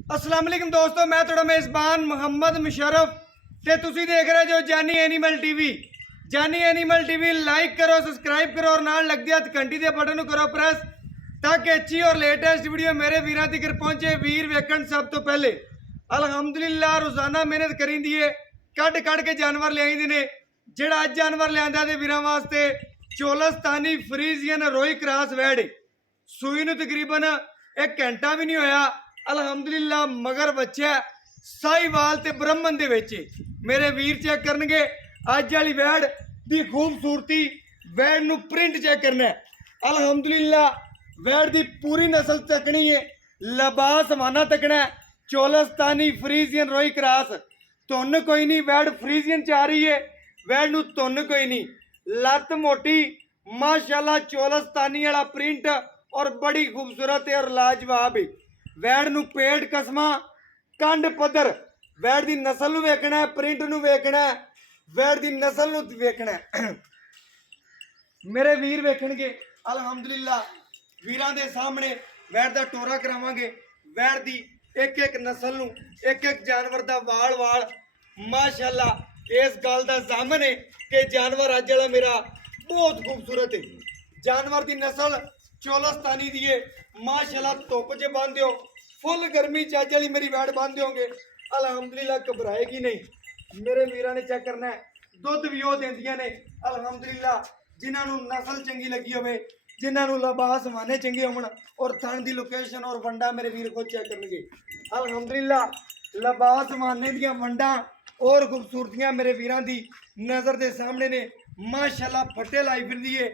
अस्सलाम वालेकुम दोस्तों, मैं थोड़ा मेज़बान मोहम्मद मुशर्रफ ते तुसी देख रहे जो जानी एनिमल टीवी। जानी एनिमल टीवी लाइक करो, सब्सक्राइब करो और नाल लग दिया घंटी के बटन करो प्रेस ताकि अच्छी और लेटेस्ट वीडियो मेरे वीर तक पहुंचे। वीर वेखण सब तो पहले अलहमदुलिल्लाह रोजाना मेहनत करी दी है, कट कट के जानवर लियाई ने। जेड़ा अज जानवर लिया वीर वास्ते चोलस्तानी फ्रीजियन रोई क्रॉस वैड सूई नूं तकरीबन एक घंटा भी नहीं होया। अलहमदुलिल्लाह मगर बच्चा साहिवाल ते ब्रह्मन दे विच मेरे वीर चेक करनगे। अज वाली वैड दी खूबसूरती, वैड नूं प्रिंट चेक करना है। अलहमदुलिल्लाह वैड दी पूरी नस्ल तकनी है, लबास माना तकना है। चोलस्तानी फ्रीजियन रोई क्रॉस, धुन कोई नहीं, वैड फ्रीजियन च आ रही है। वैड नूं धुन कोई नहीं, लत्त मोटी माशाल्लाह, चोलस्तानी वाला प्रिंट और बड़ी खूबसूरत है और लाजवाब है। वैड नूं पेट कसमा, कंड पद्धर, वैड दी नस्ल नूं वेखना है, प्रिंट नूं वेखना है, वैड दी नस्ल नूं वेखना है। मेरे वीर वेखणगे। अलहमदुलिल्लाह वीरां दे सामने वैड दा टोरा करावांगे। वैड दी एक एक नस्ल नूं, एक एक जानवर दा वाल वाल माशाल्लाह इस गल दा जामन है कि जानवर अज वाला मेरा बहुत खूबसूरत है। जानवर दी नस्ल चोलस्तानी दी है माशाल्लाह। धुप च बंद हो, फुल गर्मी च अज वाली मेरी वैड बंद होंगे। अलहमदुलिल्लाह घबराएगी नहीं। मेरे वीरां ने चेक करना है, दुध भी वो देंदियां ने। अलहमदुलिल्लाह जिन्होंने नस्ल चंगी लगी हो, जिन्होंने लबास माने चंगे होवन और थन की लोकेशन और वंडा मेरे वीर खुद चेक करेंगे। अलहमदुलिल्लाह लबास माने दियां वंडा और खूबसूरतियां मेरे वीरां दी नज़र के सामने ने। माशाल्लाह फटे लाई फिरदी है,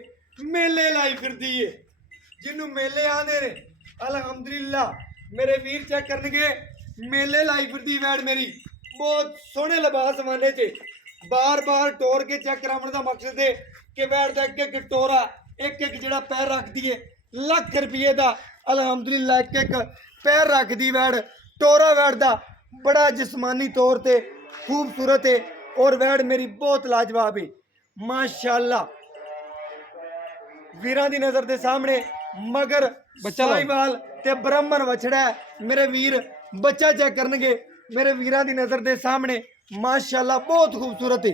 मेले लाई फिरदी है, जिन्होंने मेले आते ने। अलहमदुलिल्लाह मेरे वीर चेक करनगे, मेले लाई फिरदी वैड मेरी बहुत सोहने लिबास माने च। बार बार टोर के चेक कराने का मकसद है कि वैड का एक एक टोरा, एक एक जड़ा पैर रख दी है लख रुपये का। अलहमदुलिल्लाह एक एक पैर रख दी वैड, टोरा वैड का बड़ा जिस्मानी तौर पर खूबसूरत है और वैड मेरी बहुत लाजवाब है माशाल्लाह। वीरां दी नज़र के सामने मगर साहिवाल ते ब्राह्मण वछड़ा है। मेरे वीर बच्चा चेक करनगे। मेरे वीरां दी नज़र के सामने माशाल्लाह बहुत खूबसूरत है,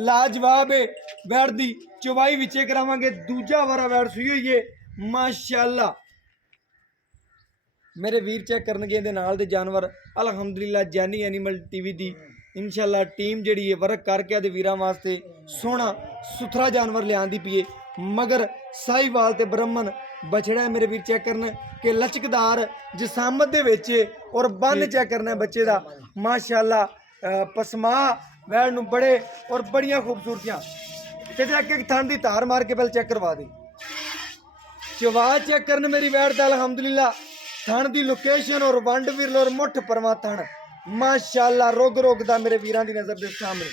लाजवाब है। वैड दी चौवाई विचे करावांगे, दूजा वारा वैड सुई हुई है माशाल्लाह। मेरे वीर चेक करनगे दे नाल दे जानवर। अलहमदुलिल्लाह जानी एनिमल टीवी दी इंशाल्लाह टीम जिहड़ी है वर्क करके दे वीरां वास्ते सोहना सुथरा जानवर लियांदी पई है। मगर साहिवाल ते ब्राह्मण बछड़ा है। मेरे वीर चेक करना कि लचकदार जिसामत दे विच और बन चेक करना है बच्चे दा माशाल्लाह। पसमा वैड नूं बड़े और बड़ियां खूबसूरतियां ते एक एक थन दी धार मार के पहले चेक करवा दे। चवा चेक करन मेरी वैड दा। अलहमदुलिल्लाह थन दी लोकेशन और वंड विरल और मुठ परवा थन माशाल्लाह रोग रोग दा मेरे वीरां दी नज़र दे सामने।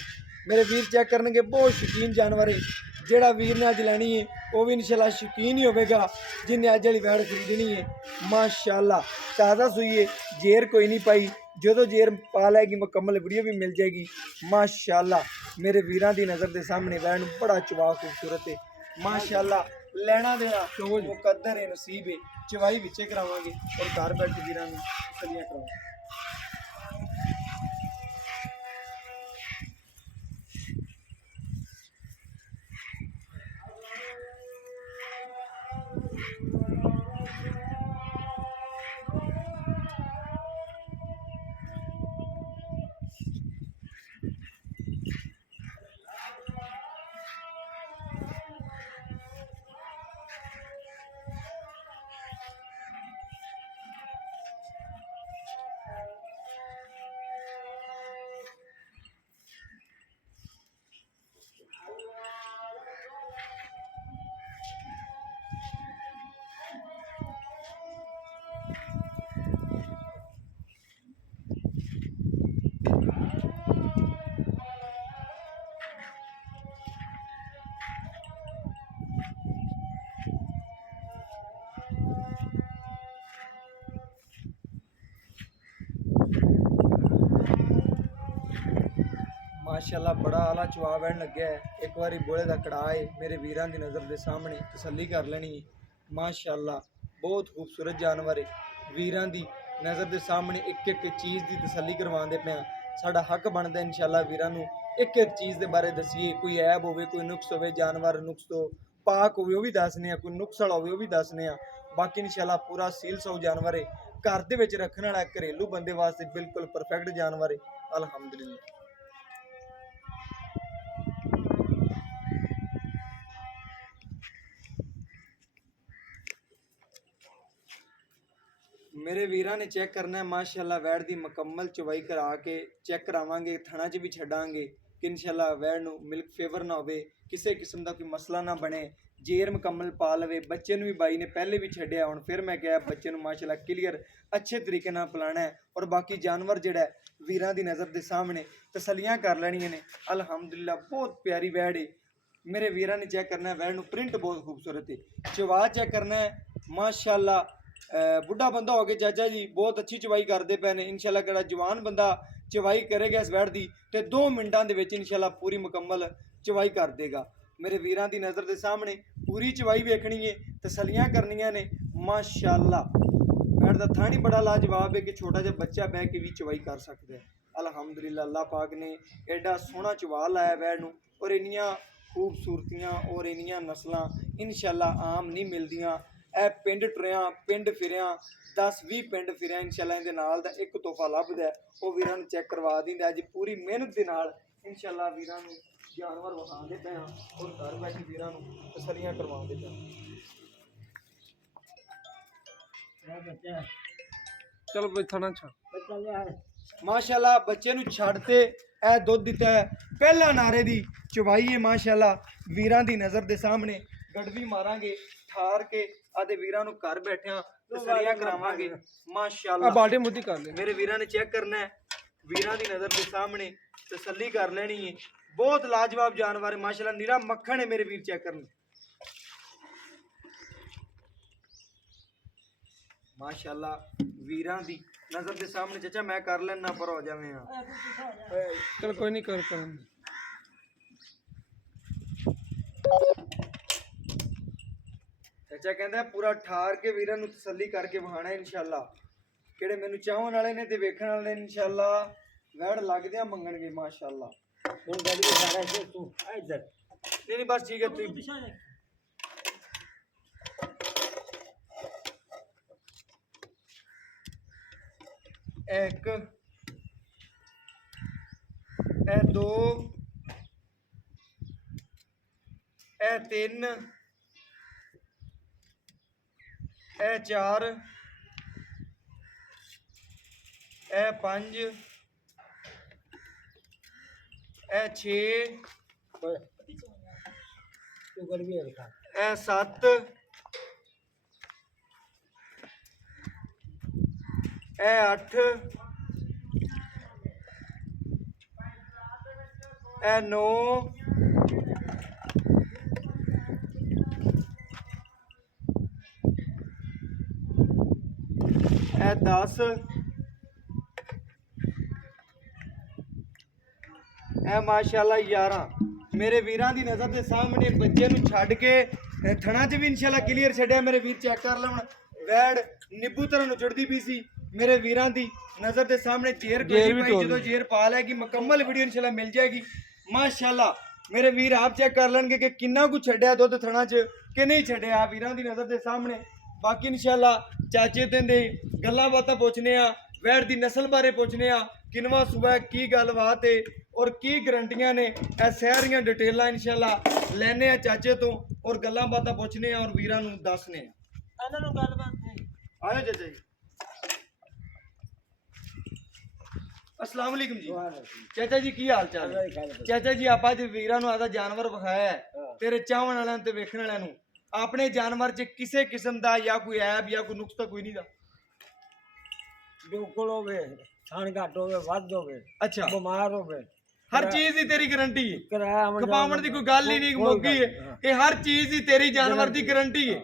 मेरे वीर चेक करनगे, बहुत शौकीन जानवर है। जेड़ा वीर ने अज लैनी है वह भी इंशाल्लाह शौकीन ही होगा जिन्हें अज वाली वैड खरीदनी है माशाल्लाह। ताज़ा सुई है, जेर कोई नहीं पाई, जो जेर पा लैगी मुकम्मल वीडियो भी मिल जाएगी माशाल्लाह। मेरे वीरां दी नज़र के सामने वैड बड़ा चवा खूबसूरत है माशाल्लाह। लैना देना मुकद्दर है, नसीब है। चवाई विचे करावांगे और घर बैठ के वीरां नूं तसल्लियां करावांगे। माशाल्लाह बड़ा आला चवा बहन लग्या है। एक बारी बोले का कड़ा है मेरे वीरां की नज़र के सामने तसल्ली कर लेनी है माशाल्लाह। बहुत खूबसूरत जानवर है। वीरां की ਨਜ਼ਰ ਦੇ ਸਾਹਮਣੇ ਇੱਕ ਇੱਕ ਚੀਜ਼ ਦੀ ਤਸੱਲੀ ਕਰਵਾਉਂਦੇ ਪਏ ਹਾਂ। ਸਾਡਾ ਹੱਕ ਬਣਦਾ ਇਨਸ਼ਾਅੱਲਾ ਵੀਰਾਂ ਨੂੰ ਇੱਕ ਇੱਕ ਚੀਜ਼ ਦੇ ਬਾਰੇ ਦਸੀਏ। ਕੋਈ ਐਬ ਹੋਵੇ, ਕੋਈ ਨੁਕਸ ਹੋਵੇ, ਜਾਨਵਰ ਨੁਕਸ ਤੋਂ ਪਾਕ ਹੋਵੇ ਉਹ ਵੀ ਦੱਸਨੇ ਆ, ਕੋਈ ਨੁਕਸ ਵਾਲਾ ਹੋਵੇ ਉਹ ਵੀ ਦੱਸਨੇ ਆ। ਬਾਕੀ ਇਨਸ਼ਾਅੱਲਾ ਪੂਰਾ ਸੀਲ ਸੌ ਜਾਨਵਰ ਹੈ, ਘਰ ਦੇ ਵਿੱਚ ਰੱਖਣ ਵਾਲਾ ਘਰੇਲੂ ਬੰਦੇ ਵਾਸਤੇ ਬਿਲਕੁਲ ਪਰਫੈਕਟ ਜਾਨਵਰ ਹੈ। ਅਲਹਮਦੁਲਿਲਾ। मेरे वीरां ने चेक करना है माशाल्लाह वैड़ दी मुकम्मल चवाई करा के चेक करावांगे, थणा च भी छड्डांगे कि इंशाल्लाह वैड़ नूं मिल्क फेवर ना होवे, किसी किस्म दा कोई मसला ना बने, जेर मुकम्मल पा लवे। बच्चे नूं भी बाई ने पहले भी छड्डिया, हुण फिर मैं कहा बच्चे नूं माशाल्लाह क्लीयर अच्छे तरीके नाल पिलाना है। और बाकी जानवर जिहड़ा है वीरां दी नज़र दे सामने तसलियां कर लैणियां ने। अल्हम्दुलिल्लाह बहुत प्यारी वैड़ है। मेरे वीरां ने चेक करना है वैड़ नूं प्रिंट बहुत खूबसूरत है। चवा चेक करना है माशाल्लाह बुढ़ा बंदा हो गया चाचा जी बहुत अच्छी चवाई करते पे ने। इंशाल्लाह केड़ा जवान बंदा चवाई करेगा इस वैड़ दी तो 2 मिनटां दे विच इंशाल्लाह पूरी मुकम्मल चवाई कर देगा। मेरे वीरां दी नज़र दे सामने पूरी चवाई वेखनी है, तसलियां करनियां ने माशाल्लाह। वैड़ दा थानी बड़ा लाजवाब है कि छोटा जिहा बच्चा बह के भी चवाई कर सकता है। अल्हम्दुलिल्लाह अल्लाह पाक ने एडा सोहना चवा लाया वैड़ नूं और इन्नियां खूबसूरतियां और इन्नियां नस्लां इंशाल्लाह आम नहीं मिलदियां। ए पिंड टुरिया पिंड फिरिया 10-20 पिंड फिरिया इंशाल्लाह इहदे नाल दा एक तोहफा लभदा है वो वीरां नूं चेक करवा दिंदा। अज पूरी मेहनत दे नाल इंशाल्लाह वीरां नूं जानवर विखांदे पे हां और घर बैठे वीरां नूं तसल्लियां करवाउंदे पे हां। चलो भाई थाना छा माशाल्लाह बच्चे नूं छड्डते ए दुध दिता है पहला नारे दी चवाई है माशाल्लाह। वीरां दी नज़र दे सामने गड़वी मारांगे ठार के आदे वीरां नूं घर बैठिया तसल्लियां करावांगे माशाल्लाह। बाल्टी मुद्दी कर ले मेरे वीरां ने चेक करना है, वीरां दी नज़र दे सामने तसल्ली कर लेनी है। बहुत लाजवाब जानवर है माशाल्लाह, नीरा मक्खन है मेरे वीर चेक करना माशाल्लाह। वीरां दी नज़र दे सामने चाचा मैं कर लेना पर हो जावे हां। चल कोई नहीं कर चाचा कहता है पूरा ठार के वीरां नूं तसल्ली करके वहाना इंशाल्लाह। किहड़े मैनूं चाहण वाले ने ते वेखण वाले ने इंशाल्लाह वैड़ लगदियां मंगणगे माशाल्लाह। हुण गली सारा से तू इधर नहीं बस ठीक है तू एक ए 2 ए 3 ए 4 ए 5 ए 6 तू गली रखा ए 7 ए 8 ए 9 ए 10 ए माशाल्लाह 11। मेरे वीरां दी नज़र दे सामने बच्चे नूं छड्ड के थणा च भी इंशाल्लाह क्लीयर छड्डिया। मेरे वीर चेक कर लवन वैड़ निब्बू तरह नूं चढ़दी पई सी। मेरे वीरां दी नज़र दे सामने जेर जेर भी भाई तोड़ जो जेर पा लेगी मुकम्मल वीडियो इंशाल्लाह मिल जाएगी माशाल्लाह। मेरे वीर आप चेक कर लेंगे कि किन्ना कुछ छड्डिया दुध थणा च कि नहीं छड्डिया वीरां दी नज़र दे सामने। बाकी इंशाल्लाह चाचे ते गल्लां बातां पुछने आ, वैड़ दी नस्ल बारे पुछने आ, किनवा सूबा की गलबात है और की गारंटियां ने, ए सारियां डिटेलां इंशाल्लाह लैने आ चाचे तो और गल्लां बातां पुछने आ और वीरां नूं दसने आ। ਇਹਨਾਂ ਨੂੰ ਗੱਲਬਾਤ ਨਹੀਂ आयो चाचा जी अस्सलाम वालेकुम जी। चाचा जी की हाल चाल है? चाचा जी आप अज वीरां नूं आदा जानवर विखाया है तेरे चाहण वालियां ते वेखण वालियां नूं अपने जानवर च किसी किस्म दा या कोई ऐब या कोई नुक्स तां कोई नहीं दा? ਡੋਕਲ ਹੋਵੇ ਥਾਣ ਘੱਟ ਹੋਵੇ ਵੱਧ ਹੋਵੇ अच्छा ਬਿਮਾਰ ਹੋਵੇ हर चीज की तेरी गारंटी है, ਕਿਰਾਇਆ खपावण की कोई गल ही नहीं मुक्की है। ये हर चीज की तेरी जानवर की गारंटी है,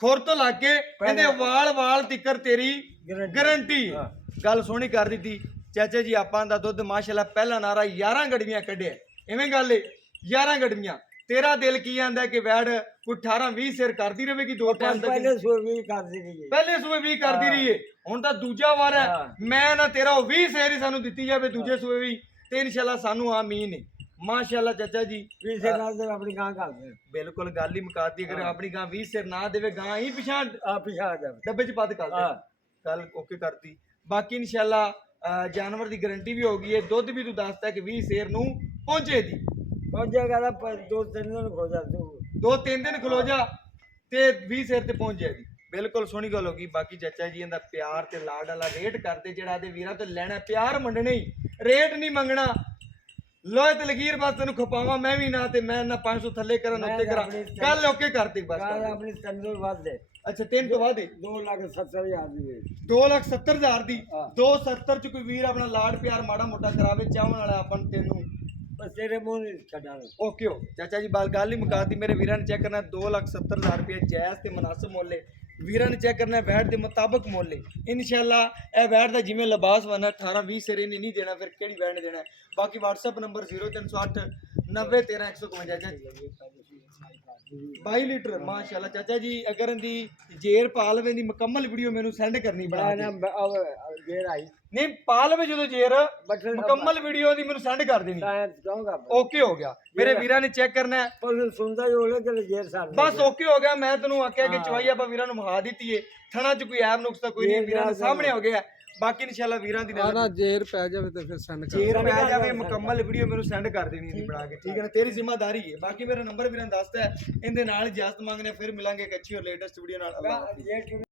खुर तो लग के कहते वाल वाल तिकर तेरी गारंटी है। गल सोहनी कर दी चाचा जी। आपां दा दुध माशाल्लाह पहला नारा 11 गड़वियां कढिया इवें गल है 11 गड़वियां ਤੇਰਾ ਦਿਲ ਕੀ ਆਂਦਾ ਕਿ ਵੈੜ ਕੋਈ 18 20 ਸਿਰ ਕਰਦੀ ਰਹੇਗੀ ਦੋ ਟਾਈਮ ਤੱਕ पहले सुर भी कर दी गई ਪਹਿਲੇ ਸੂਏ ਵੀ ਕਰਦੀ ਰਹੀ ਏ ਹੁਣ ਤਾਂ ਦੂਜਾ ਵਾਰ ਹੈ ਹਾਂ। ਮੈਂ ਨਾ ਤੇਰਾ ਉਹ 20 ਸਿਰ ਹੀ ਸਾਨੂੰ ਦਿੱਤੀ ਜਾਵੇ ਦੂਜੇ ਸੂਏ ਵੀ ਤੇ ਇਨਸ਼ਾਅੱਲਾ ਸਾਨੂੰ ਆਮੀਨ ਹੈ ਮਾਸ਼ਾਅੱਲਾ ਚਾਚਾ ਜੀ पीछे नाल दे अपनी गां कर दे ਬਿਲਕੁਲ ਗੱਲ ਹੀ ਮੁਕਾਤੀ ਅਗਰ ਆਪਣੀ ਗਾਂ 20 ਸਿਰ ਨਾ ਦੇਵੇ ਗਾਂ ਹੀ ਪਿਛਾਂ आ पीछे आ जा ਡੱਬੇ ਚ ਪਾ ਦੇ ਕਰ ਦੇ ਹਾਂ। ਗੱਲ ਓਕੇ ਕਰਤੀ ਬਾਕੀ ਇਨਸ਼ਾਅੱਲਾ ਜਾਨਵਰ ਦੀ ਗਾਰੰਟੀ ਵੀ ਹੋ ਗਈ ਹੈ ਦੁੱਧ ਵੀ ਤੂੰ ਦੱਸਦਾ ਕਿ 20 ਸਿਰ ਨੂੰ ਪਹੁੰਚੇ ਦੀ पहुंचेगा ना 2-3 दिन हो जा तू 2-3 ਦਿਨ ਖਲੋ ਜਾ ਤੇ 20 ਸਿਰ ਤੇ ਪਹੁੰਚ ਜਾਏਗੀ ਬਿਲਕੁਲ ਸੋਹਣੀ ਗੱਲ ਹੋ ਗਈ ਬਾਕੀ ਚਾਚਾ ਜੀ ਇਹਦਾ ਪਿਆਰ ਤੇ ਲਾਡ ਵਾਲਾ ਰੇਟ ਕਰਦੇ ਜਿਹੜਾ ਦੇ ਵੀਰਾਂ ਤੋਂ ਲੈਣਾ ਪਿਆਰ ਮੰਗਣਾ ਹੀ ਰੇਟ ਨਹੀਂ ਮੰਗਣਾ ਲੋਹੇ ਤੇ ਲਕੀਰ ਬਸ ਤੈਨੂੰ ਖਪਾਵਾਂ ਮੈਂ ਵੀ ਨਾ ਤੇ ਮੈਂ ਨਾ 500 ਥੱਲੇ ਕਰਨ ਉੱਤੇ ਕਰਾਂ ਗੱਲ ਓਕੇ ਕਰਤੀ ਬਸ गां अपनी तंदूर बात दे ਅੱਛਾ 3 ਤੋਂ ਬਾਅਦ 2,70,000 दी 2,70,000 ਦੀ ਹਾਂ। 270 ਚ ਕੋਈ ਵੀਰ ਆਪਣਾ ਲਾਡ ਪਿਆਰ ਮਾੜਾ ਮੋਟਾ ਕਰਾਵੇ ਚਾਹਣ ਵਾਲਾ ਆਪਾਂ ਨੂੰ ਤੈਨੂੰ बस तेरे मुंह नहीं छड़ा ਓਕੇ ਹੋ ਚਾਚਾ ਜੀ ਗੱਲ ਹੀ ਮੁਕਾਤੀ ਮੇਰੇ ਵੀਰਾਂ ਨੇ ਚੈੱਕ ਕਰਨਾ 2,70,000 ਰੁਪਏ ਜਾਇਜ਼ ਤੇ ਮੁਨਾਸਬ ਮੁੱਲ ਹੈ ਵੀਰਾਂ ਨੇ ਚੈੱਕ ਕਰਨਾ ਵੈਟ ਦੇ ਮੁਤਾਬਕ ਮੁੱਲ ਹੈ ਇਨਸ਼ਾਅੱਲਾ ਇਹ ਵੈਟ ਦਾ ਜਿਵੇਂ ਲਿਬਾਸ ਬਣਾ 18-20 ਸਿਰ ਇਹਨੇ ਨਹੀਂ ਦੇਣਾ ਫਿਰ ਕਿਹੜੀ ਵੈਟ ਨੇ ਦੇਣਾ ਬਾਕੀ WhatsApp ਨੰਬਰ 0308 9013 22 ਲੀਟਰ ਮਾਸ਼ਾਅੱਲਾ ਚਾਚਾ ਜੀ ਅਗਰ ਇਹਦੀ ਜੇਰ ਪਾ ਲਵੇ ਦੀ ਮੁਕੰਮਲ ਵੀਡੀਓ ਮੈਨੂੰ ਸੈਂਡ ਕਰਨੀ ਬਣਾ ਕੇ देर आई ਨਹੀਂ ਪਾ ਲਵੇ ਜਦੋਂ ਜੇਰ बटन ਮੁਕੰਮਲ ਵੀਡੀਓ ਦੀ ਮੈਨੂੰ ਸੈਂਡ ਕਰ ਦੇਣੀ कहूंगा ਓਕੇ ਹੋ ਗਿਆ ਮੇਰੇ ਵੀਰਾਂ ਨੇ ਚੈੱਕ ਕਰਨਾ ਹੈ पर सुनता ही होले के जेर साल ਬਸ ਓਕੇ ਹੋ ਗਿਆ ਮੈਂ ਤੈਨੂੰ ਆਖਿਆ ਕਿ ਚਵਾਈ ਆਪਾਂ ਵੀਰਾਂ ਨੂੰ ਮਹਾ ਦਿੱਤੀ ਏ ਥਣਾ ਚ ਕੋਈ ਐਬ ਨੁਕਸ ਤਾਂ ਕੋਈ ਨਹੀਂ ਵੀਰਾਂ ਦੇ ਸਾਹਮਣੇ ਹੋ ਗਿਆ ਬਾਕੀ ਇਨਸ਼ਾਅੱਲਾ ਵੀਰਾਂ ਦੀ ਆ ਨਾ ਜੇਰ ਪੈ ਜਾਵੇ ਤੇ ਫਿਰ ਸੈਂਡ ਕਰ ਜੇਰ ਪੈ ਜਾਵੇ ਮੁਕੰਮਲ ਵੀਡੀਓ ਮੈਨੂੰ ਸੈਂਡ ਕਰ ਦੇਣੀ ਇਹਦੀ ਬਣਾ ਕੇ ਠੀਕ ਹੈ ਨਾ ਤੇਰੀ ਜ਼ਿੰਮੇਵਾਰੀ ਹੈ ਬਾਕੀ ਮੇਰਾ ਨੰਬਰ ਵੀਰਾਂ ਨੇ ਦੱਸਤਾ ਹੈ ਇਹਦੇ ਨਾਲ ਇਜਾਜ਼ਤ ਮੰਗਨੇ ਫਿਰ ਮਿਲਾਂਗੇ ਇੱਕ ਅੱਛੀ ਔਰ ਲੇਟੈਸਟ ਵੀਡੀਓ ਨਾਲ ਅੱਲਾਹ ਹਾਫ਼ਿਜ਼। जेर